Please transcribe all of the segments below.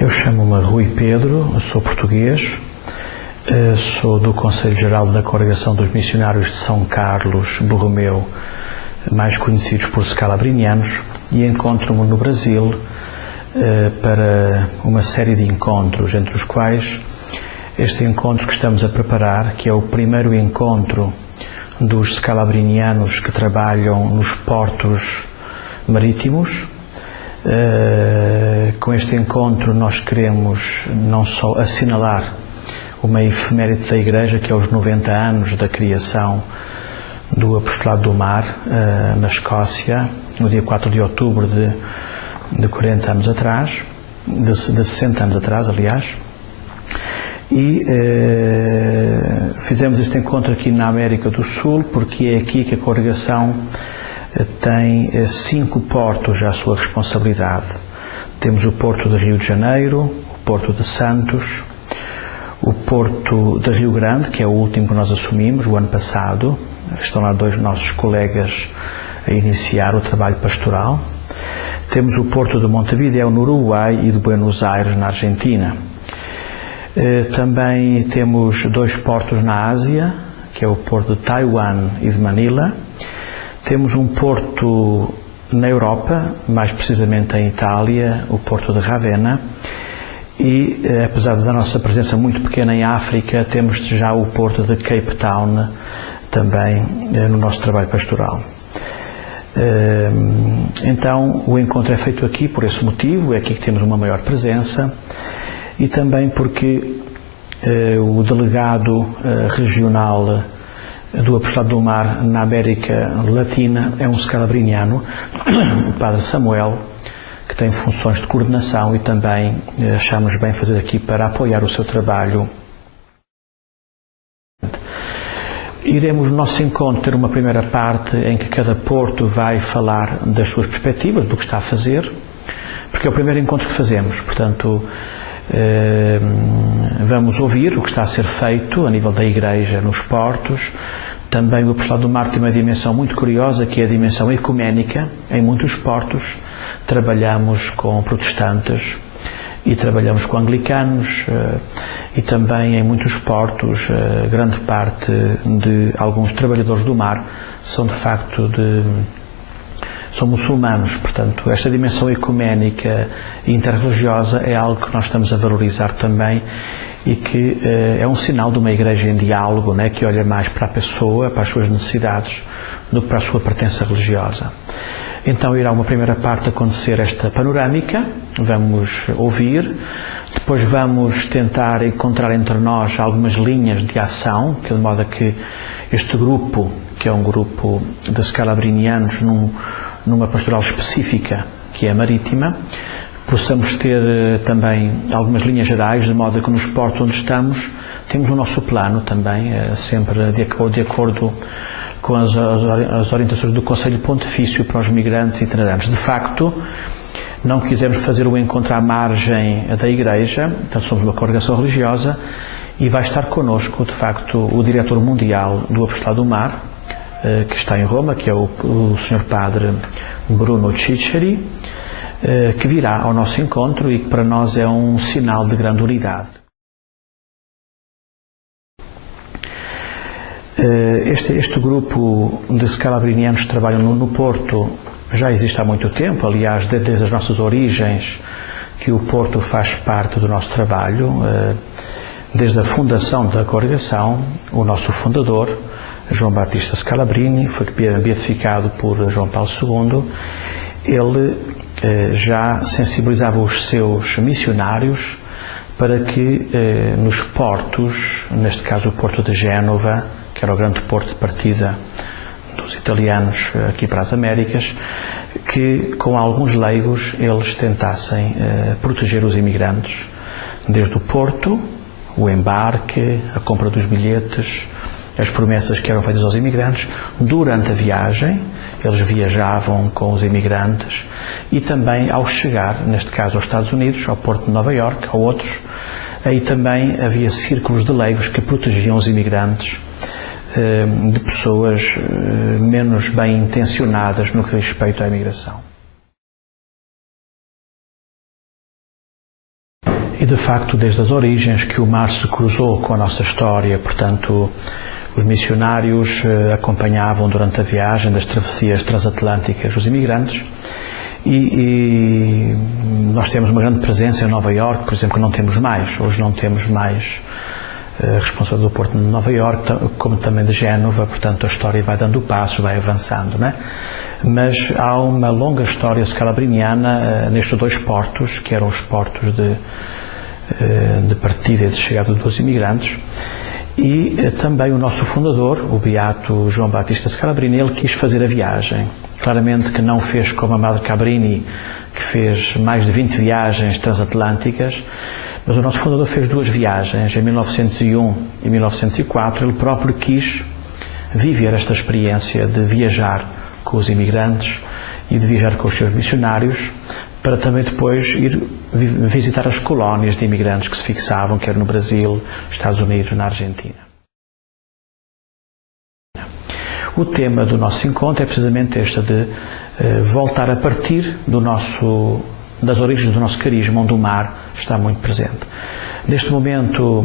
Eu chamo-me Rui Pedro, sou português, sou do Conselho Geral da Congregação dos Missionários de São Carlos Borromeu, mais conhecidos por scalabrinianos, e encontro-me no Brasil para uma série de encontros, entre os quais este encontro que estamos a preparar, que é o primeiro encontro dos scalabrinianos que trabalham nos portos marítimos. Com este encontro nós queremos não só assinalar uma efeméride da Igreja, que é os 90 anos da criação do Apostolado do Mar na Escócia, no dia 4 de outubro de 40 anos atrás, de 60 anos atrás, aliás, e fizemos este encontro aqui na América do Sul, porque é aqui que a congregação tem 5 portos à sua responsabilidade. Temos o Porto de Rio de Janeiro, o Porto de Santos, o Porto de Rio Grande, que é o último que nós assumimos o ano passado. Estão lá 2 nossos colegas a iniciar o trabalho pastoral. Temos o Porto de Montevideo, no Uruguai, e de Buenos Aires, na Argentina. Também temos 2 portos na Ásia, que é o Porto de Taiwan e de Manila. Temos um porto na Europa, mais precisamente em Itália, o Porto de Ravenna, e apesar da nossa presença muito pequena em África, temos já o Porto de Cape Town também no nosso trabalho pastoral. Então o encontro é feito aqui por esse motivo, é aqui que temos uma maior presença, e também porque o delegado regional do Apostolado do Mar na América Latina é um scalabriniano, o Padre Samuel, que tem funções de coordenação, e também achamos bem fazer aqui para apoiar o seu trabalho. Iremos no nosso encontro ter uma primeira parte em que cada porto vai falar das suas perspectivas, do que está a fazer, porque é o primeiro encontro que fazemos, portanto vamos ouvir o que está a ser feito a nível da Igreja nos portos. Também o Apostolado do Mar tem uma dimensão muito curiosa, que é a dimensão ecuménica. Em muitos portos trabalhamos com protestantes e trabalhamos com anglicanos, e também em muitos portos grande parte de alguns trabalhadores do mar são de facto são muçulmanos. Portanto, esta dimensão ecuménica e interreligiosa é algo que nós estamos a valorizar também, e que é um sinal de uma igreja em diálogo, né, que olha mais para a pessoa, para as suas necessidades, do que para a sua pertença religiosa. Então irá uma primeira parte acontecer esta panorâmica, vamos ouvir, depois vamos tentar encontrar entre nós algumas linhas de ação, de modo a que este grupo, que é um grupo de scalabrinianos numa pastoral específica, que é marítima, possamos ter também algumas linhas gerais, de modo a que nos portos onde estamos temos o nosso plano também, sempre de acordo com as orientações do Conselho Pontifício para os migrantes e itinerantes. De facto, não quisemos fazer o encontro à margem da Igreja, então somos uma congregação religiosa, e vai estar connosco, de facto, o diretor mundial do Apostolado do Mar, que está em Roma, que é o Sr. Padre Bruno Ciceri, que virá ao nosso encontro e que para nós é um sinal de grande unidade. Este grupo de scalabrinianos que trabalham no Porto já existe há muito tempo, aliás, desde as nossas origens, que o Porto faz parte do nosso trabalho, desde a fundação da congregação. O nosso fundador, João Batista Scalabrini, foi beatificado por João Paulo II. Ele já sensibilizava os seus missionários para que nos portos, neste caso o Porto de Génova, que era o grande porto de partida dos italianos aqui para as Américas, que com alguns leigos eles tentassem proteger os imigrantes, desde o porto, o embarque, a compra dos bilhetes, as promessas que eram feitas aos imigrantes. Durante a viagem, eles viajavam com os imigrantes, e também ao chegar, neste caso aos Estados Unidos, ao Porto de Nova Iorque, ou outros, aí também havia círculos de leigos que protegiam os imigrantes de pessoas menos bem intencionadas no que diz respeito à imigração. de facto, desde as origens que o mar se cruzou com a nossa história. Portanto, os missionários acompanhavam durante a viagem das travessias transatlânticas os imigrantes, e nós temos uma grande presença em Nova Iorque, por exemplo, que não temos mais. Hoje não temos mais responsável do Porto de Nova Iorque, como também de Génova. Portanto, a história vai dando passo, vai avançando, não é? Mas há uma longa história scalabriniana nestes dois portos, que eram os portos de partida e de chegada dos imigrantes. E também o nosso fundador, o beato João Batista Scalabrini, ele quis fazer a viagem. Claramente que não fez como a Madre Cabrini, que fez mais de 20 viagens transatlânticas, mas o nosso fundador fez 2 viagens, em 1901 e 1904. Ele próprio quis viver esta experiência de viajar com os imigrantes e de viajar com os seus missionários, para também depois ir visitar as colónias de imigrantes que se fixavam, quer no Brasil, Estados Unidos, na Argentina. O tema do nosso encontro é precisamente este, de voltar a partir das origens do nosso carisma, onde o mar está muito presente. Neste momento,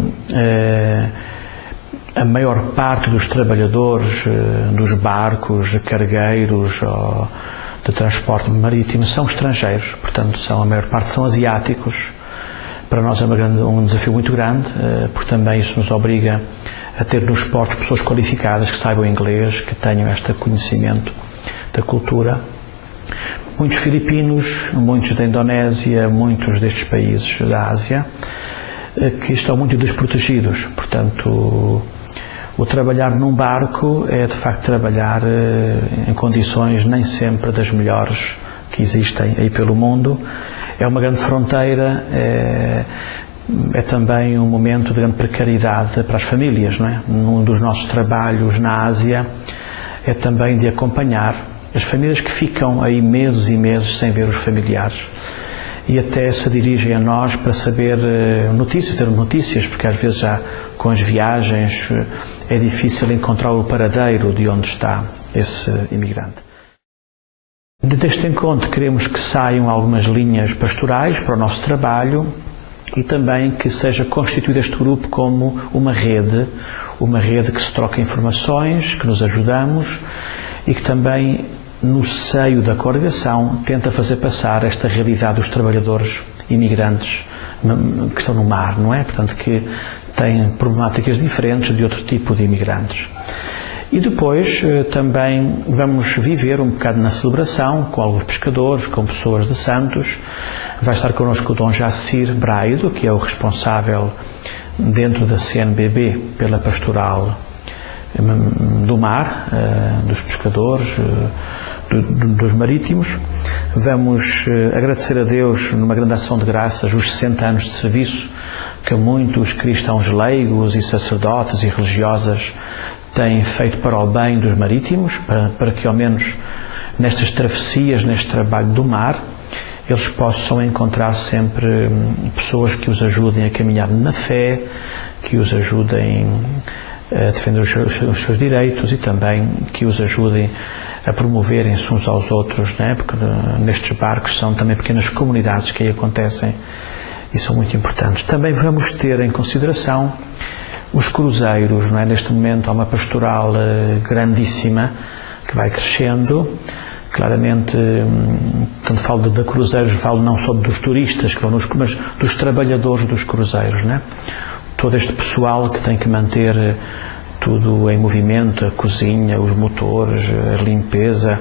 a maior parte dos trabalhadores dos barcos, cargueiros ou de transporte marítimo são estrangeiros, portanto, a maior parte são asiáticos. Para nós é um desafio muito grande, porque também isso nos obriga a ter nos portos pessoas qualificadas, que saibam inglês, que tenham este conhecimento da cultura. Muitos filipinos, muitos da Indonésia, muitos destes países da Ásia, que estão muito desprotegidos. Portanto, o trabalhar num barco é, de facto, trabalhar em condições nem sempre das melhores que existem aí pelo mundo. É uma grande fronteira, é também um momento de grande precariedade para as famílias, não é? Um dos nossos trabalhos na Ásia é também de acompanhar as famílias que ficam aí meses e meses sem ver os familiares, e até se dirigem a nós para saber notícias, ter notícias, porque às vezes já com as viagens é difícil encontrar o paradeiro de onde está esse imigrante. Deste encontro queremos que saiam algumas linhas pastorais para o nosso trabalho, e também que seja constituído este grupo como uma rede que se troca informações, que nos ajudamos, e que também, no seio da congregação, tenta fazer passar esta realidade dos trabalhadores imigrantes que estão no mar, não é? Portanto, que têm problemáticas diferentes de outro tipo de imigrantes. E depois também vamos viver um bocado na celebração, com alguns pescadores, com pessoas de santos. Vai estar connosco o Dom Jacir Braido, que é o responsável dentro da CNBB pela pastoral do mar, dos pescadores, dos marítimos. Vamos agradecer a Deus, numa grande ação de graças, os 60 anos de serviço que muitos cristãos leigos e sacerdotes e religiosas têm feito para o bem dos marítimos, para que ao menos nestas travessias, neste trabalho do mar, eles possam encontrar sempre pessoas que os ajudem a caminhar na fé, que os ajudem a defender os seus direitos, e também que os ajudem a promoverem-se uns aos outros, não é? Porque nestes barcos são também pequenas comunidades que aí acontecem e são muito importantes. Também vamos ter em consideração os cruzeiros, não é? Neste momento há uma pastoral grandíssima que vai crescendo. Claramente, quando falo de cruzeiros, falo não só dos turistas que vão mas dos trabalhadores dos cruzeiros, né? Todo este pessoal que tem que manter tudo em movimento, a cozinha, os motores, a limpeza.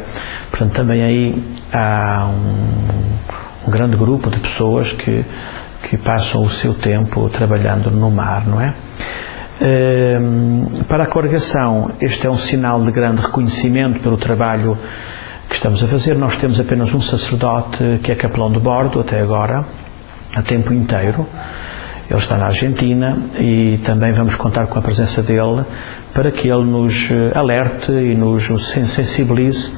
Portanto, também aí há um grande grupo de pessoas que passam o seu tempo trabalhando no mar, não é? Para a congregação, este é um sinal de grande reconhecimento pelo trabalho que estamos a fazer. Nós temos apenas um sacerdote que é capelão de bordo até agora, a tempo inteiro. Ele está na Argentina, e também vamos contar com a presença dele para que ele nos alerte e nos sensibilize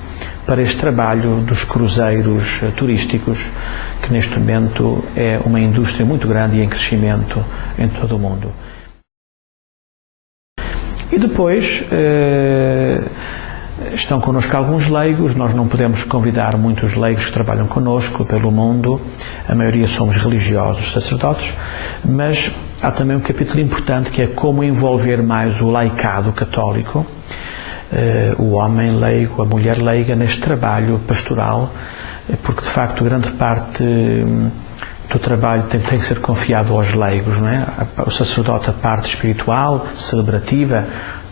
para este trabalho dos cruzeiros turísticos, que neste momento é uma indústria muito grande e em crescimento em todo o mundo. E depois Estão connosco alguns leigos, nós não podemos convidar muitos leigos que trabalham connosco pelo mundo, a maioria somos religiosos, sacerdotes, mas há também um capítulo importante que é como envolver mais o laicado católico, o homem leigo, a mulher leiga, neste trabalho pastoral, porque de facto grande parte do trabalho tem que ser confiado aos leigos, não é? O sacerdote, a parte espiritual, celebrativa,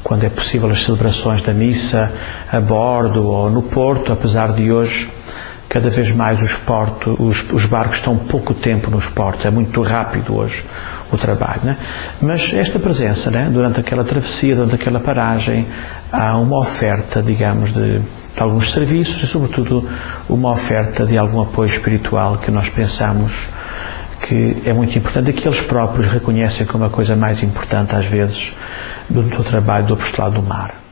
quando é possível as celebrações da missa a bordo ou no porto, apesar de hoje cada vez mais os barcos estão pouco tempo nos portos, é muito rápido hoje o trabalho, né? Mas esta presença, né? Durante aquela travessia, durante aquela paragem, há uma oferta, digamos, de alguns serviços e sobretudo uma oferta de algum apoio espiritual que nós pensamos que é muito importante e que eles próprios reconhecem como a coisa mais importante às vezes do trabalho do apostolado do mar.